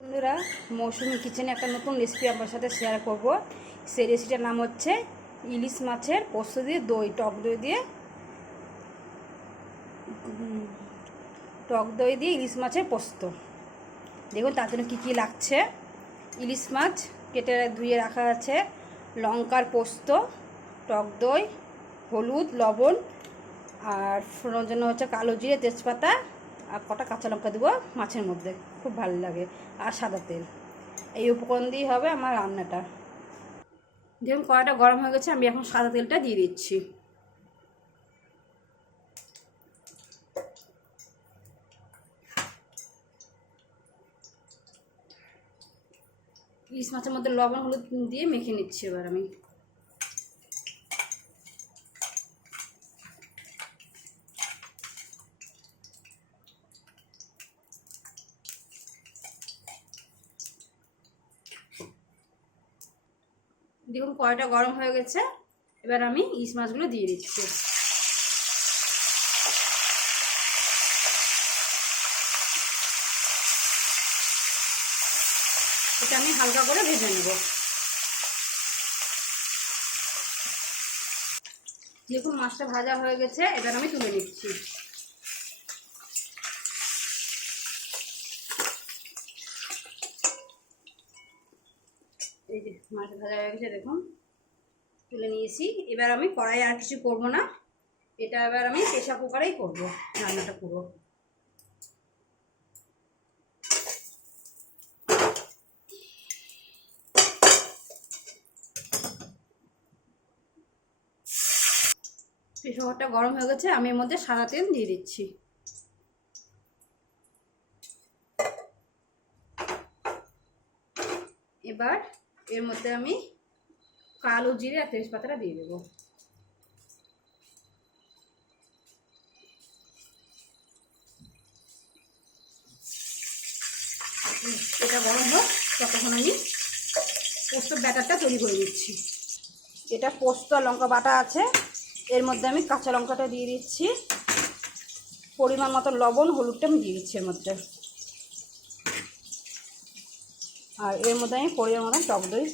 বন্ধুরা, মৌসুমি কিচেনে একটা নতুন রেসিপি আমার সাথে শেয়ার করব। সেই রেসিপিটার নাম হচ্ছে ইলিশ মাছের পোস্ত দিয়ে দই, টক দই দিয়ে ইলিশ মাছের পোস্ত। দেখুন তার জন্য কী কী লাগছে। ইলিশ মাছ কেটে ধুয়ে রাখা আছে, লঙ্কার পোস্ত, টক দই, হলুদ, লবণ, আর ফোড়নের জন্য হচ্ছে কালো জিরে, তেজপাতা, আর কটা কাঁচা লঙ্কা দেবো মাছের মধ্যে, খুব ভালো লাগে, আর সাদা তেল। এই উপকরণ দিয়ে হবে আমার রান্নাটা। দেখুন কড়াইটা গরম হয়ে গেছে, আমি এখন সাদা তেলটা দিয়ে দিচ্ছি। ইলিশ মাছের মধ্যে লবণ হলুদ দিয়ে মেখে নিচ্ছি এবার আমি। দেখুন কড়াইটা গরম হয়ে গেছে, এবার আমি ইলিশ মাছগুলো দিয়ে দিচ্ছি। এটা আমি হালকা করে ভেজে নেব। দেখুন মাছটা ভাজা হয়ে গেছে, এবার আমি তুলে নিচ্ছি। এই যে মাছ ভাজা হয়ে গেছে, দেখুন তুলে নিয়েছি। এবার আমি কড়াই আর কিছু করব না, এটা এবার আমি প্রেসার কুকারেই করবো রান্নাটা পুরো। প্রেসার কুকারটা গরম হয়ে গেছে, আমি এর মধ্যে সাদা তেল দিয়ে দিচ্ছি। এবার এর মধ্যে আমি কালো জিরে আর তেজপাতাটা দিয়ে দেবো। এটা গরম হোক, ততক্ষণ আমি পোস্ত ব্যাটারটা তৈরি করে দিচ্ছি। এটা পোস্ত আর লঙ্কা বাটা আছে, এর মধ্যে আমি কাঁচা লঙ্কাটা দিয়ে দিচ্ছি, পরিমাণ মতো লবণ, হলুদটা আমি দিয়ে দিচ্ছি এর মধ্যে, আর এর মধ্যে আমি পরিমাণ মতো টক দই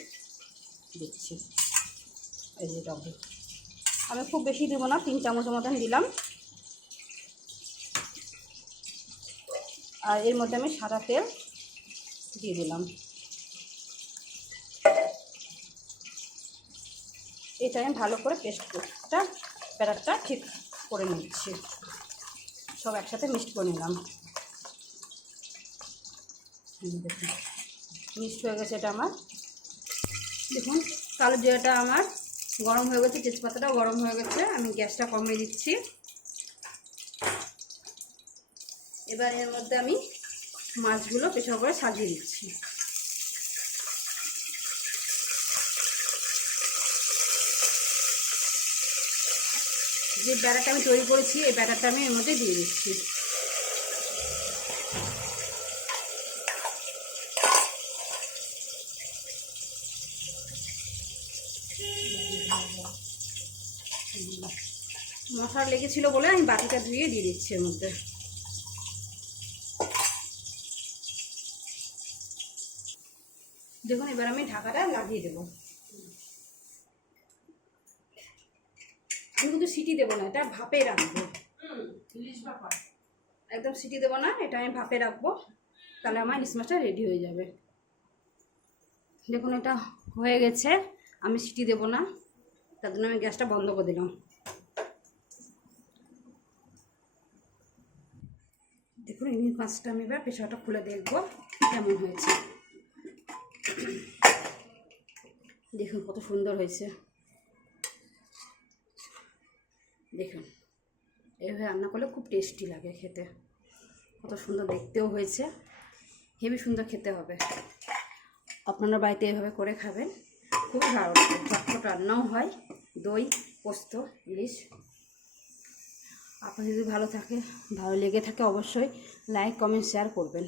দিচ্ছি। এই যে টক দই আমি খুব বেশি দেবো না, 3 চামচের মতন দিলাম। আর এর মধ্যে আমি সাদা তেল দিয়ে দিলাম। এটা আমি ভালো করে পেস্ট করতে ব্যাটারটা ঠিক করে নিচ্ছি, সব একসাথে মিক্সড করে নিলাম। দেখুন মিক্সড হয়ে গেছে এটা আমার। দেখুন কালো জিরাটা আমার গরম হয়ে গেছে, তেজপাতাটাও গরম হয়ে গেছে, আমি গ্যাসটা কমিয়ে দিচ্ছি। এবার এর মধ্যে আমি মাছগুলো প্রেসার করে সাজিয়ে দিচ্ছি। যে ব্যাটারটা আমি তৈরি করেছি, এই ব্যাটারটা আমি এর মধ্যে দিয়ে দিচ্ছি। মশলা লেগেছিল বলে আমি বাটিটা ধুয়ে দিয়ে দিচ্ছি এর মধ্যে। দেখুন এবার আমি ঢাকাটা লাগিয়ে দেবো। আমি কিন্তু সিটি দেবো না, এটা ভাপে রাখবো। একদম সিটি দেবো না, এটা আমি ভাপে রাখবো, তাহলে আমার ইলিশ মাছটা রেডি হয়ে যাবে। দেখুন এটা হয়ে গেছে, আমি সিটি দেবো না, তার জন্য আমি গ্যাসটা বন্ধ করে দিলাম। দেখুন ইলিশ মাছটা আমি এবার প্রেসারটা খুলে দেখবো কেমন হয়েছে। দেখুন কত সুন্দর হয়েছে, দেখুন এইভাবে রান্না করলে খুব টেস্টি লাগে খেতে, কত সুন্দর দেখতেও হয়েছে, হেবি সুন্দর খেতে হবে। আপনারা বাড়িতে এভাবে করে খাবেন, খুবই ভালো লাগে, চটপট রান্নাও হয়। দই, পোস্ত, ইলিশ। আপনার যদি ভালো লেগে থাকে অবশ্যই লাইক, কমেন্ট, শেয়ার করবেন।